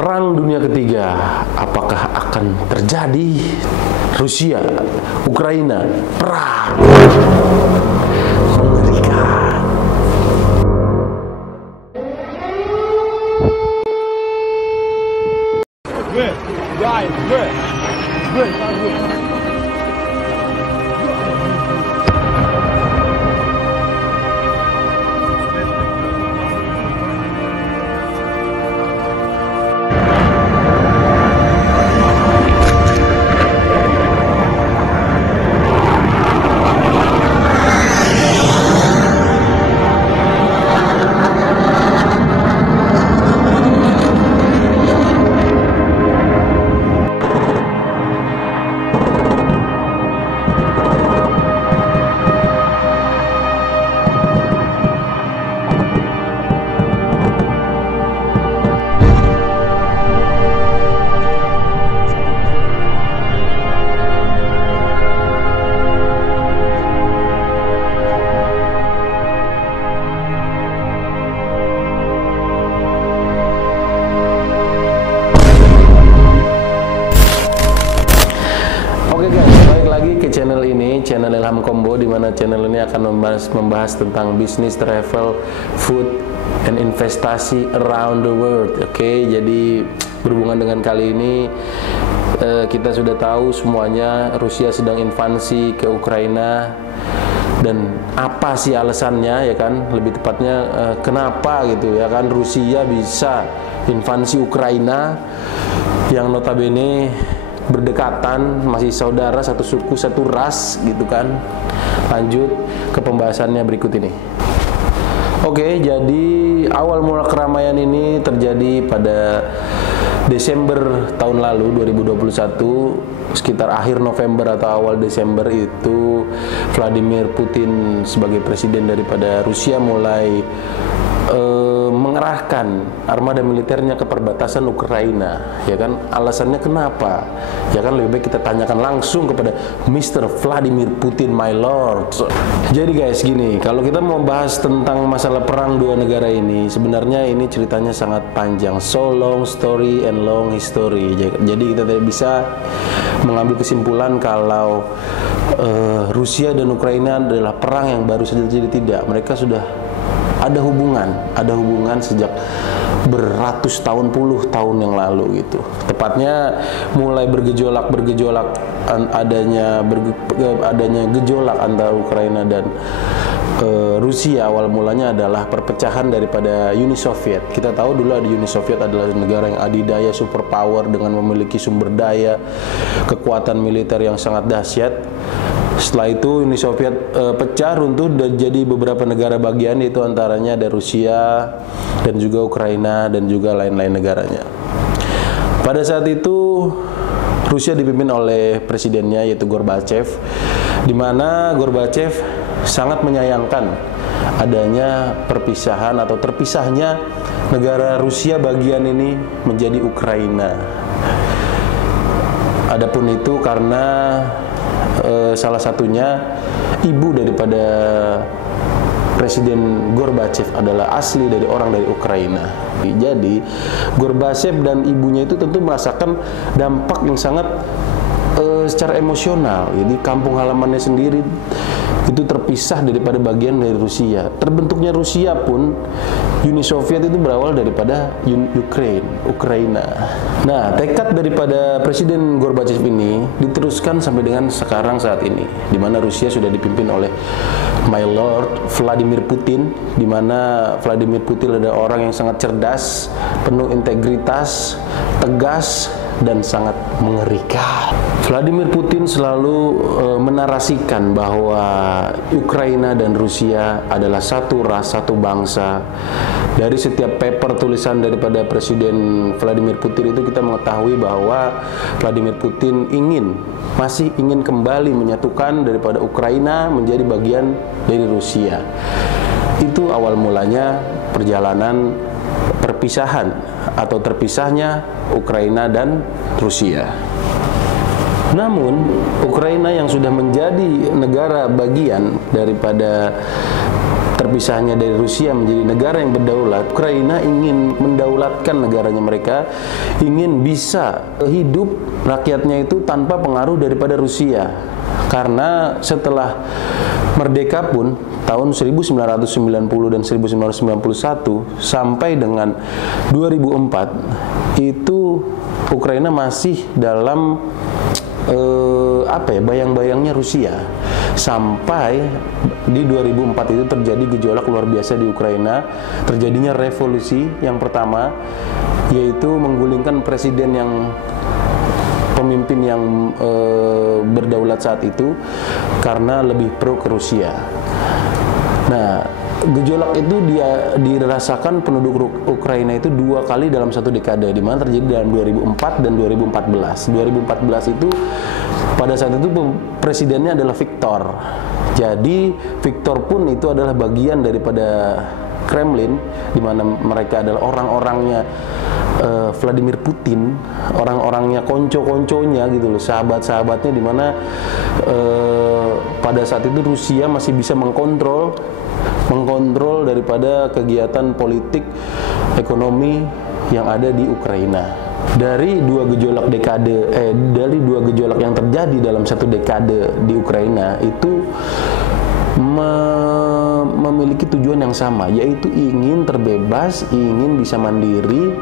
Perang Dunia Ketiga, apakah akan terjadi? Rusia, Ukraina, perang mengerikan. Channel ini, channel Ilham Combo, di mana channel ini akan membahas tentang bisnis, travel, food, and investasi around the world. Oke, jadi berhubungan dengan kali ini kita sudah tahu semuanya Rusia sedang invasi ke Ukraina, dan apa sih alasannya, ya kan? Lebih tepatnya kenapa gitu, ya kan? Rusia bisa invasi Ukraina yang notabene berdekatan, masih saudara, satu suku, satu ras gitu kan. Lanjut ke pembahasannya berikut ini. Oke, jadi awal mula keramaian ini terjadi pada Desember tahun lalu 2021, sekitar akhir November atau awal Desember itu Vladimir Putin sebagai presiden daripada Rusia mulai mengerahkan armada militernya ke perbatasan Ukraina, ya kan? Alasannya kenapa? Ya kan, lebih baik kita tanyakan langsung kepada Mr. Vladimir Putin, my lord. Jadi guys, gini, kalau kita mau bahas tentang masalah perang dua negara ini, sebenarnya ini ceritanya sangat panjang, so long story and long history. Jadi kita tidak bisa mengambil kesimpulan kalau Rusia dan Ukraina adalah perang yang baru saja terjadi. Tidak, mereka sudah ada hubungan sejak beratus tahun, puluh tahun yang lalu gitu. Tepatnya mulai bergejolak adanya gejolak antara Ukraina dan Rusia. Awal mulanya adalah perpecahan daripada Uni Soviet. Kita tahu dulu Uni Soviet adalah negara yang adidaya, superpower dengan memiliki sumber daya, kekuatan militer yang sangat dahsyat. Setelah itu Uni Soviet pecah, runtuh, dan jadi beberapa negara bagian, yaitu antaranya ada Rusia dan juga Ukraina dan juga lain-lain negaranya. Pada saat itu Rusia dipimpin oleh presidennya yaitu Gorbachev, di mana Gorbachev sangat menyayangkan adanya perpisahan atau terpisahnya negara Rusia bagian ini menjadi Ukraina. Adapun itu karena salah satunya ibu daripada Presiden Gorbachev adalah asli dari orang dari Ukraina. Jadi Gorbachev dan ibunya itu tentu merasakan dampak yang sangat secara emosional. Jadi kampung halamannya sendiri itu terpisah daripada bagian dari Rusia. Terbentuknya Rusia pun, Uni Soviet itu berawal daripada Ukraina. Nah, tekad daripada Presiden Gorbachev ini diteruskan sampai dengan sekarang saat ini, di mana Rusia sudah dipimpin oleh my lord Vladimir Putin, di mana Vladimir Putin adalah orang yang sangat cerdas, penuh integritas, tegas, dan sangat mengerikan. Vladimir Putin selalu menarasikan bahwa Ukraina dan Rusia adalah satu ras, satu bangsa. Dari setiap paper tulisan daripada Presiden Vladimir Putin itu kita mengetahui bahwa Vladimir Putin masih ingin kembali menyatukan daripada Ukraina menjadi bagian dari Rusia. Itu awal mulanya perjalanan perpisahan atau terpisahnya Ukraina dan Rusia. Namun, Ukraina yang sudah menjadi negara bagian daripada terpisahnya dari Rusia menjadi negara yang berdaulat, Ukraina ingin mendaulatkan negaranya mereka, ingin bisa hidup rakyatnya itu tanpa pengaruh daripada Rusia. Karena setelah merdeka pun tahun 1990 dan 1991 sampai dengan 2004 itu Ukraina masih dalam bayang-bayangnya Rusia, sampai di 2004 itu terjadi gejolak luar biasa di Ukraina, terjadinya revolusi yang pertama, yaitu menggulingkan pemimpin yang berdaulat saat itu karena lebih pro ke Rusia. Nah, gejolak itu dirasakan penduduk Ukraina itu 2 kali dalam 1 dekade, di mana terjadi dalam 2004 dan 2014. 2014 itu pada saat itu presidennya adalah Viktor. Jadi Viktor pun itu adalah bagian daripada Kremlin, di mana mereka adalah orang-orangnya Vladimir Putin, orang-orangnya konco-konconya gitu loh, sahabat-sahabatnya, di mana pada saat itu Rusia masih bisa mengkontrol daripada kegiatan politik ekonomi yang ada di Ukraina. Dari dua gejolak yang terjadi dalam 1 dekade di Ukraina itu memiliki tujuan yang sama, yaitu ingin terbebas, ingin bisa mandiri,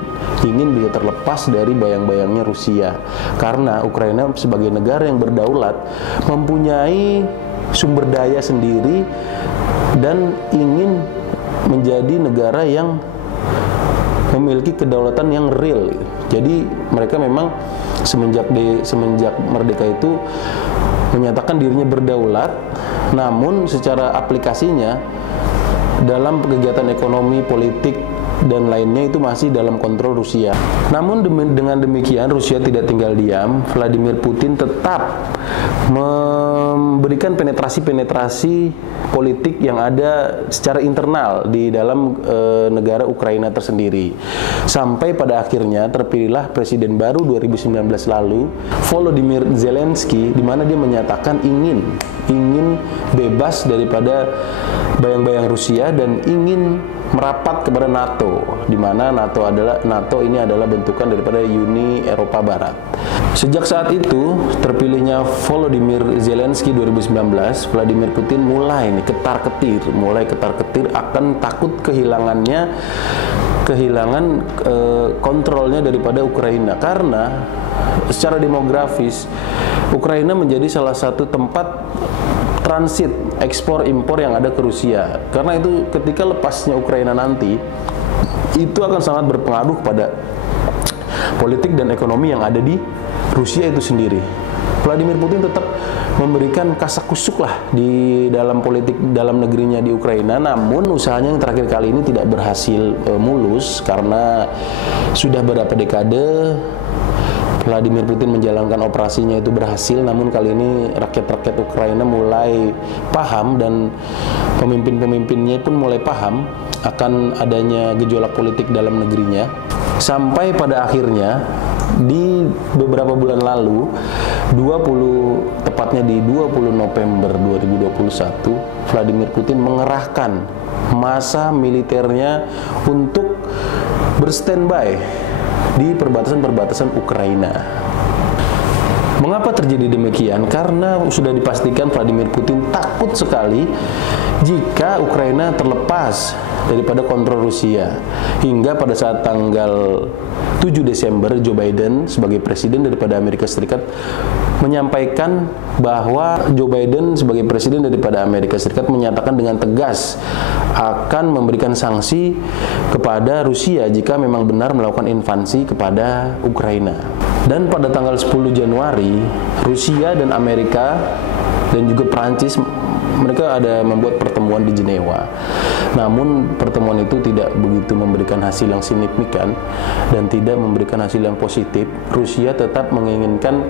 ingin bisa terlepas dari bayang-bayangnya Rusia. Karena Ukraina sebagai negara yang berdaulat mempunyai sumber daya sendiri dan ingin menjadi negara yang memiliki kedaulatan yang real. Jadi mereka memang semenjak merdeka itu menyatakan dirinya berdaulat, namun secara aplikasinya dalam kegiatan ekonomi, politik, dan lainnya itu masih dalam kontrol Rusia. Namun dengan demikian Rusia tidak tinggal diam. Vladimir Putin tetap memberikan penetrasi politik yang ada secara internal di dalam negara Ukraina tersendiri. Sampai pada akhirnya terpilihlah presiden baru 2019 lalu, Volodymyr Zelensky, di mana dia menyatakan ingin bebas daripada bayang-bayang Rusia dan ingin merapat kepada NATO, di mana NATO ini adalah bentukan daripada Uni Eropa Barat. Sejak saat itu terpilihnya Volodymyr Zelensky 2019, Vladimir Putin mulai ketar-ketir akan takut kehilangan kontrolnya daripada Ukraina, karena secara demografis Ukraina menjadi salah satu tempat transit ekspor impor yang ada ke Rusia. Karena itu ketika lepasnya Ukraina nanti itu akan sangat berpengaruh pada politik dan ekonomi yang ada di Rusia itu sendiri. Vladimir Putin tetap memberikan kasakusuk lah di dalam politik dalam negerinya di Ukraina, namun usahanya yang terakhir kali ini tidak berhasil mulus karena sudah beberapa dekade Vladimir Putin menjalankan operasinya itu berhasil, namun kali ini rakyat-rakyat Ukraina mulai paham dan pemimpin-pemimpinnya pun mulai paham akan adanya gejolak politik dalam negerinya. Sampai pada akhirnya di beberapa bulan lalu, tepatnya di 20 November 2021, Vladimir Putin mengerahkan massa militernya untuk berstandby di perbatasan-perbatasan Ukraina. Mengapa terjadi demikian? Karena sudah dipastikan Vladimir Putin takut sekali jika Ukraina terlepas daripada kontrol Rusia. Hingga pada saat tanggal 7 Desember, Joe Biden sebagai presiden daripada Amerika Serikat menyampaikan bahwa Joe Biden sebagai presiden daripada Amerika Serikat menyatakan dengan tegas akan memberikan sanksi kepada Rusia jika memang benar melakukan invasi kepada Ukraina. Dan pada tanggal 10 Januari, Rusia dan Amerika dan juga Prancis mereka ada membuat pertemuan di Jenewa. Namun pertemuan itu tidak begitu memberikan hasil yang signifikan dan tidak memberikan hasil yang positif. Rusia tetap menginginkan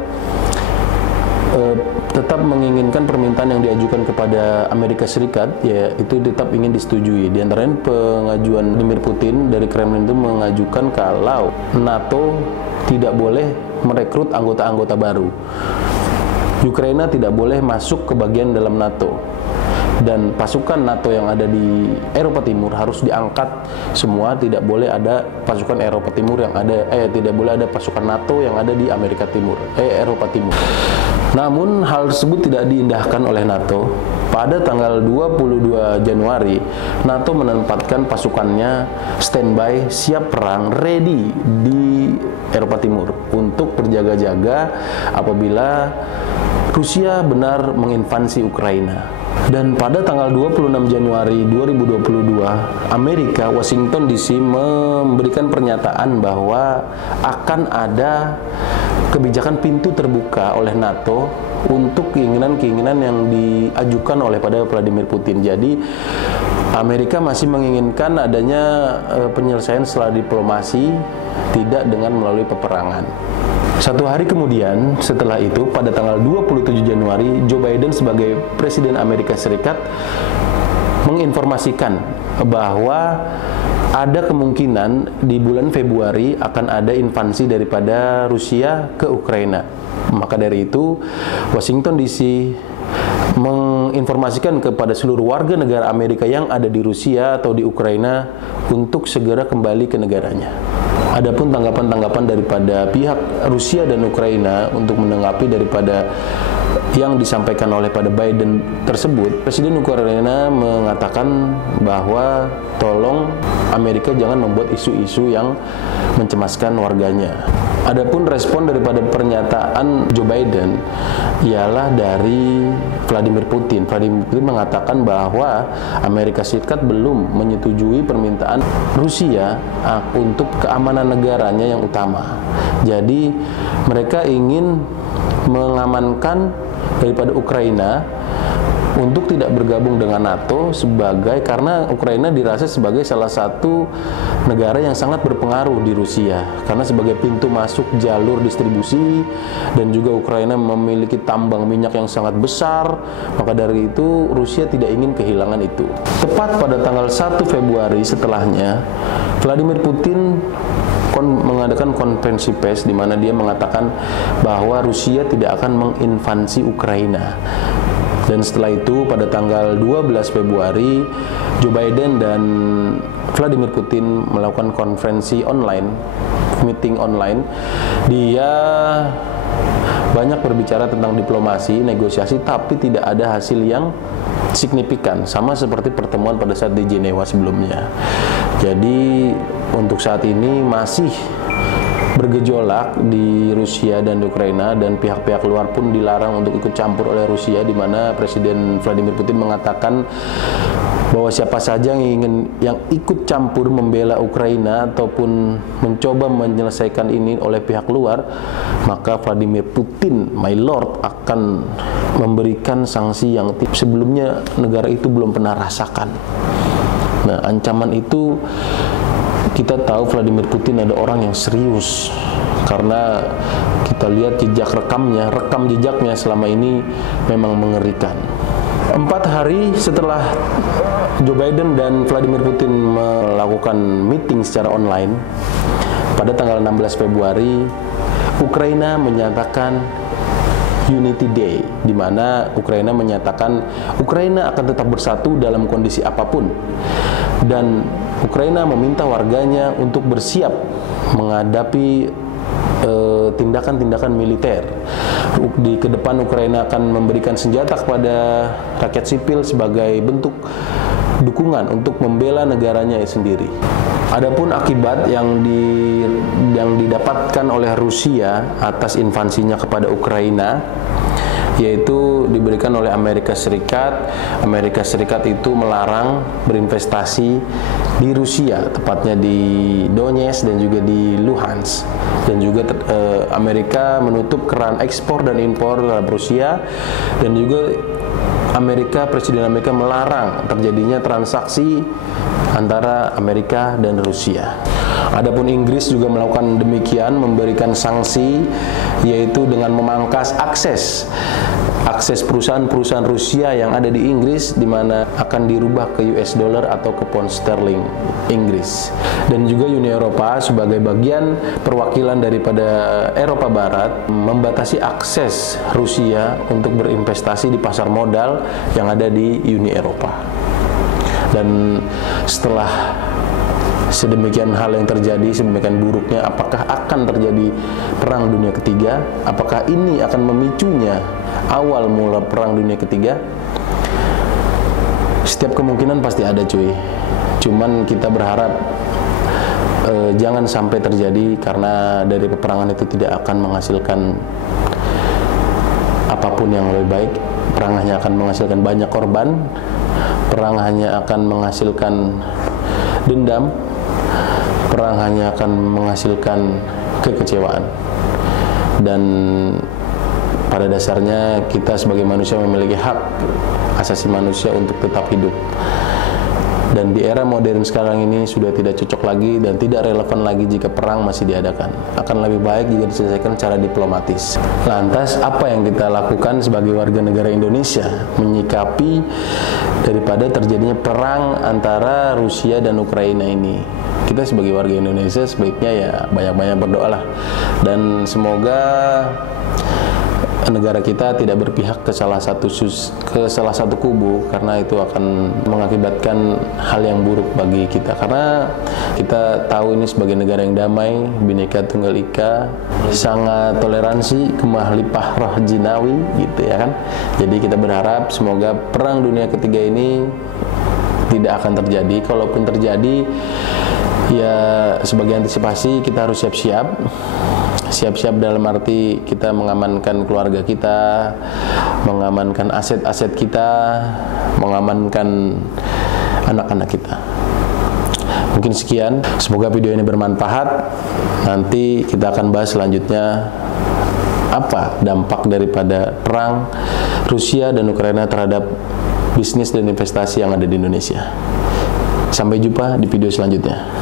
permintaan yang diajukan kepada Amerika Serikat, ya itu tetap ingin disetujui. Di antaranya pengajuan Vladimir Putin dari Kremlin itu mengajukan kalau NATO tidak boleh merekrut anggota-anggota baru. Ukraina tidak boleh masuk ke bagian dalam NATO. dan pasukan NATO yang ada di Eropa Timur harus diangkat semua, tidak boleh ada pasukan Eropa Timur yang ada tidak boleh ada pasukan NATO yang ada di Eropa Timur. Namun hal tersebut tidak diindahkan oleh NATO. Pada tanggal 22 Januari, NATO menempatkan pasukannya standby siap perang, ready di Eropa Timur untuk berjaga-jaga apabila Rusia benar menginvasi Ukraina. Dan pada tanggal 26 Januari 2022, Amerika, Washington DC memberikan pernyataan bahwa akan ada kebijakan pintu terbuka oleh NATO untuk keinginan-keinginan yang diajukan oleh pada Vladimir Putin. Jadi Amerika masih menginginkan adanya penyelesaian secara diplomasi, tidak dengan melalui peperangan. Satu hari kemudian setelah itu, pada tanggal 27 Januari, Joe Biden sebagai Presiden Amerika Serikat menginformasikan bahwa ada kemungkinan di bulan Februari akan ada invasi daripada Rusia ke Ukraina. Maka dari itu, Washington DC menginformasikan kepada seluruh warga negara Amerika yang ada di Rusia atau di Ukraina untuk segera kembali ke negaranya. Adapun tanggapan-tanggapan daripada pihak Rusia dan Ukraina untuk menanggapi daripada yang disampaikan oleh pada Biden tersebut, Presiden Ukraina mengatakan bahwa tolong Amerika jangan membuat isu-isu yang mencemaskan warganya. Adapun respon daripada pernyataan Joe Biden ialah dari Vladimir Putin. Vladimir Putin mengatakan bahwa Amerika Serikat belum menyetujui permintaan Rusia untuk keamanan negaranya yang utama. Jadi mereka ingin mengamankan daripada Ukraina untuk tidak bergabung dengan NATO karena Ukraina dirasa sebagai salah satu negara yang sangat berpengaruh di Rusia karena sebagai pintu masuk jalur distribusi, dan juga Ukraina memiliki tambang minyak yang sangat besar. Maka dari itu Rusia tidak ingin kehilangan itu. Tepat pada tanggal 1 Februari setelahnya, Vladimir Putin mengadakan konferensi pers di mana dia mengatakan bahwa Rusia tidak akan menginvasi Ukraina. Dan setelah itu pada tanggal 12 Februari, Joe Biden dan Vladimir Putin melakukan konferensi online, meeting online. Dia banyak berbicara tentang diplomasi, negosiasi, tapi tidak ada hasil yang signifikan, sama seperti pertemuan pada saat di Jenewa sebelumnya. Jadi untuk saat ini masih bergejolak di Rusia dan Ukraina, dan pihak-pihak luar pun dilarang untuk ikut campur oleh Rusia, di mana Presiden Vladimir Putin mengatakan bahwa siapa saja yang ikut campur membela Ukraina ataupun mencoba menyelesaikan ini oleh pihak luar, maka Vladimir Putin, my lord, akan memberikan sanksi yang sebelumnya negara itu belum pernah rasakan. Nah, ancaman itu kita tahu Vladimir Putin ada orang yang serius, karena kita lihat rekam jejaknya selama ini memang mengerikan. 4 hari setelah Joe Biden dan Vladimir Putin melakukan meeting secara online, pada tanggal 16 Februari, Ukraina menyatakan Unity Day, di mana Ukraina menyatakan Ukraina akan tetap bersatu dalam kondisi apapun, dan Ukraina meminta warganya untuk bersiap menghadapi tindakan-tindakan militer. Ke depan Ukraina akan memberikan senjata kepada rakyat sipil sebagai bentuk dukungan untuk membela negaranya sendiri. Adapun akibat yang didapatkan oleh Rusia atas invasinya kepada Ukraina, yaitu diberikan oleh Amerika Serikat. Amerika Serikat itu melarang berinvestasi di Rusia, tepatnya di Donetsk dan juga di Luhansk. Dan juga Amerika menutup keran ekspor dan impor terhadap Rusia, dan juga Presiden Amerika melarang terjadinya transaksi antara Amerika dan Rusia. Adapun Inggris juga melakukan demikian, memberikan sanksi, yaitu dengan memangkas akses akses perusahaan-perusahaan Rusia yang ada di Inggris, di mana akan dirubah ke US dollar atau ke pound sterling Inggris. Dan juga Uni Eropa sebagai bagian perwakilan daripada Eropa Barat membatasi akses Rusia untuk berinvestasi di pasar modal yang ada di Uni Eropa. Dan setelah sedemikian hal yang terjadi, sedemikian buruknya, apakah akan terjadi perang dunia ketiga? Apakah ini akan memicunya awal mula perang dunia ketiga? Setiap kemungkinan pasti ada, cuy. Cuman kita berharap jangan sampai terjadi, karena dari peperangan itu tidak akan menghasilkan apapun yang lebih baik. Perang hanya akan menghasilkan banyak korban. Perang hanya akan menghasilkan dendam. Perang hanya akan menghasilkan kekecewaan. Dan pada dasarnya kita sebagai manusia memiliki hak asasi manusia untuk tetap hidup. Dan di era modern sekarang ini sudah tidak cocok lagi dan tidak relevan lagi jika perang masih diadakan. Akan lebih baik jika diselesaikan secara diplomatis. Lantas apa yang kita lakukan sebagai warga negara Indonesia menyikapi daripada terjadinya perang antara Rusia dan Ukraina ini? Kita sebagai warga Indonesia sebaiknya ya banyak-banyak berdoa lah, dan semoga negara kita tidak berpihak ke salah satu kubu, karena itu akan mengakibatkan hal yang buruk bagi kita. Karena kita tahu ini sebagai negara yang damai, Bhinneka Tunggal Ika, sangat toleransi, kemah lipah roh jinawi gitu ya kan. Jadi kita berharap semoga perang dunia ketiga ini tidak akan terjadi. Kalaupun terjadi, ya sebagai antisipasi kita harus siap-siap dalam arti kita mengamankan keluarga kita, mengamankan aset-aset kita, mengamankan anak-anak kita. Mungkin sekian, semoga video ini bermanfaat. Nanti kita akan bahas selanjutnya apa dampak daripada perang Rusia dan Ukraina terhadap bisnis dan investasi yang ada di Indonesia. Sampai jumpa di video selanjutnya.